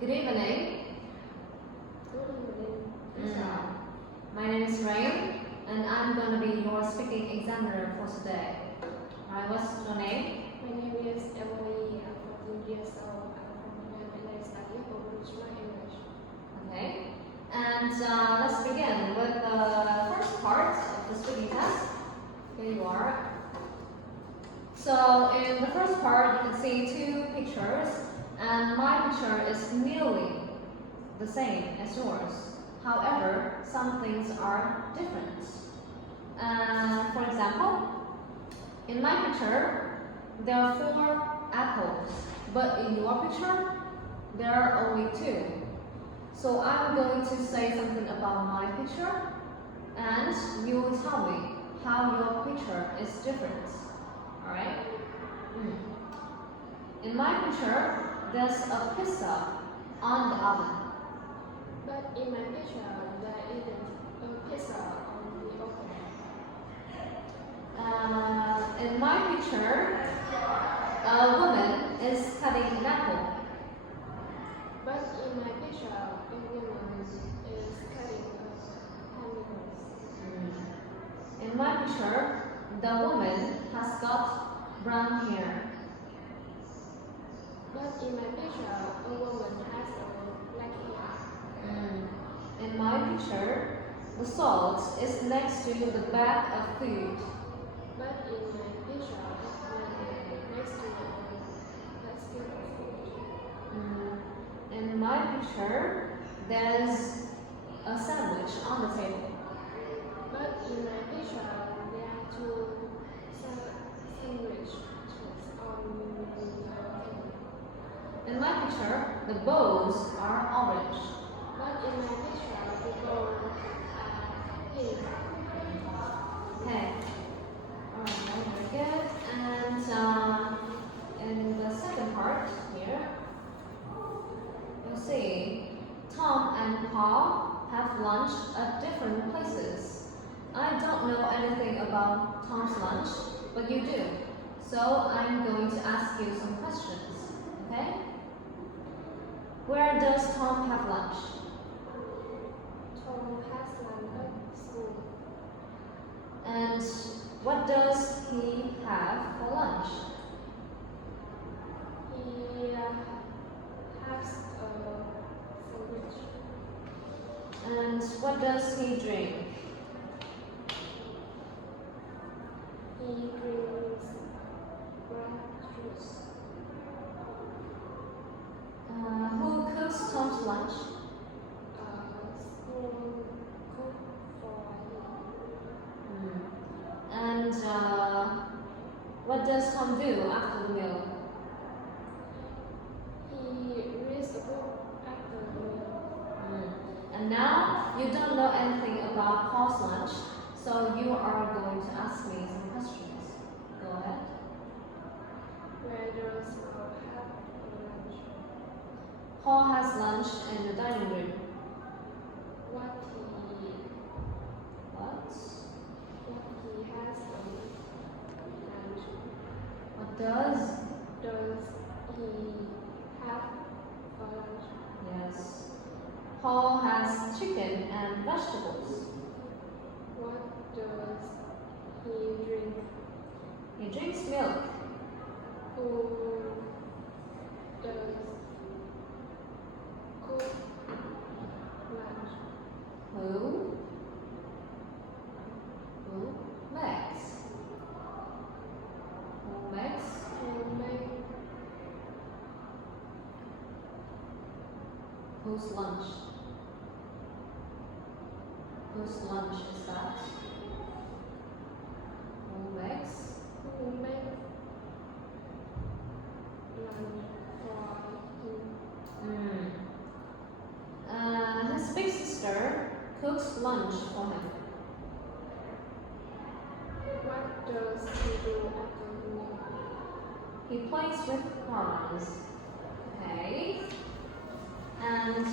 Good evening. Good evening. My name is Ryan, and I'm going to be your speaking examiner for today. Alright, what's your name? My name is Emily. I'm 14 years old. I'm from Vietnam and I study English. Okay. And let's begin with the first part of the speaking test. Here you are. So in the first part, you can see two pictures, and my picture is nearly the same as yours. However, some things are different. For example, in my picture, there are 4 apples, but in your picture, there are only 2. So I'm going to say something about my picture, and you will tell me how your picture is different. Alright? In my picture, there's a pizza on the oven. But in my picture, there isn't a pizza on the oven. In my picture, a woman is cutting an apple. But in my picture, a woman is cutting onions. In my picture, the woman has got brown hair. But in my picture, a woman has a black hair. In my picture, the salt is next to the bag of food. But in my picture, next to the basket of food. In my picture, there's a sandwich on the table. But in my picture, there are 2 sandwiches on the table. In my picture, the bowls are orange. But in my picture, the bowls are pink. Okay. Alright, very good. And in the second part here, you'll see Tom and Paul have lunch at different places. I don't know anything about Tom's lunch, but you do. So I'm going to ask you some questions. Okay? Where does Tom have lunch? Tom has lunch at school. And what does he have for lunch? He has a sandwich. And what does he drink? He drinks grape juice. Who cooks Tom's lunch? School cook for him. And what does Tom do after the meal? He reads a book after the meal. And now you don't know anything about Paul's lunch, so you are going to ask me some questions. Go ahead. Where does Paul have lunch? Paul has lunch in the dining room. What he has lunch. What does? Does he have for lunch? Yes. Paul has chicken and vegetables. What does he drink? He drinks milk. Who does cook lunch? Who? Who makes? Who makes? Who make Whose lunch? Whose lunch is that? Who makes? who make lunch for him? His big sister cooks lunch for him. What does he do after the meal? He plays with hormones. Okay. And in the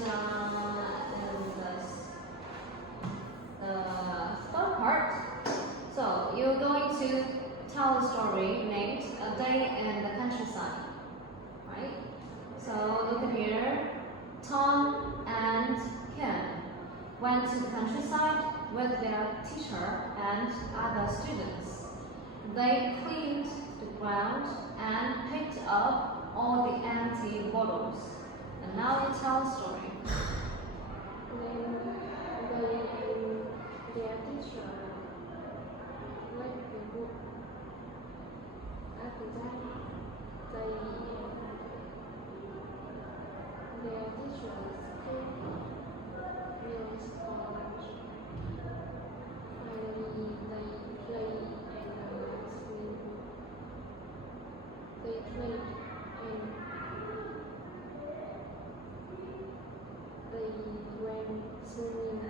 third part, so you're going to tell a story named A Day in the Countryside. Right? So look at here. Tom and Kim went to the countryside with their teacher and other students. They cleaned the ground and picked up all the empty bottles. And now you tell a story. Then they and their teacher read the book. After that, they and their teachers came meals for lunch. Finally, they played and sleep. They played and they went swimming in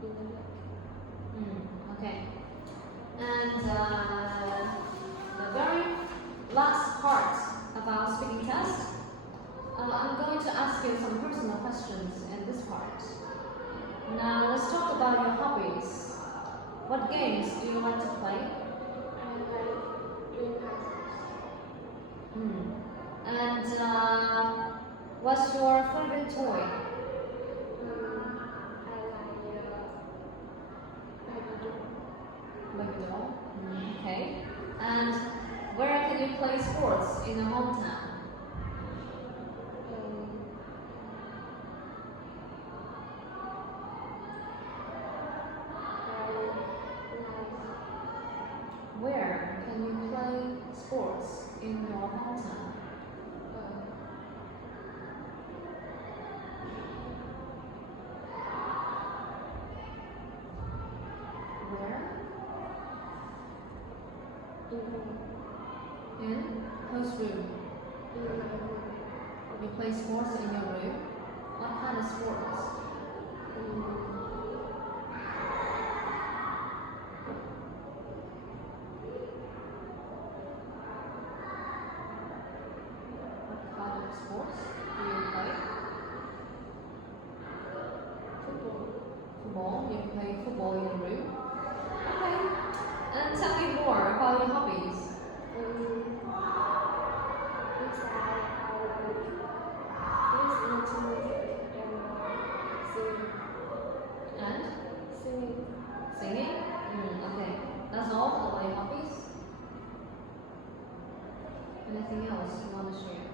the lake. Okay. And the very last part of our speaking test, I'm going to ask you some personal questions in this part. Now let's talk about your hobbies. What games do you like to play? I like doing puzzles. And what's your favorite toy? I like Barbie doll. Baby doll. Okay. And where can you play sports in your hometown? Where can you play sports in your hometown? Where? In whose room? You play sports in your room? What kind of sports? What kind of sports do you play? Football? You play football in your room? Okay. And tell me more about your hobbies. And singing? Okay. That's all about your hobbies? Anything else you want to share?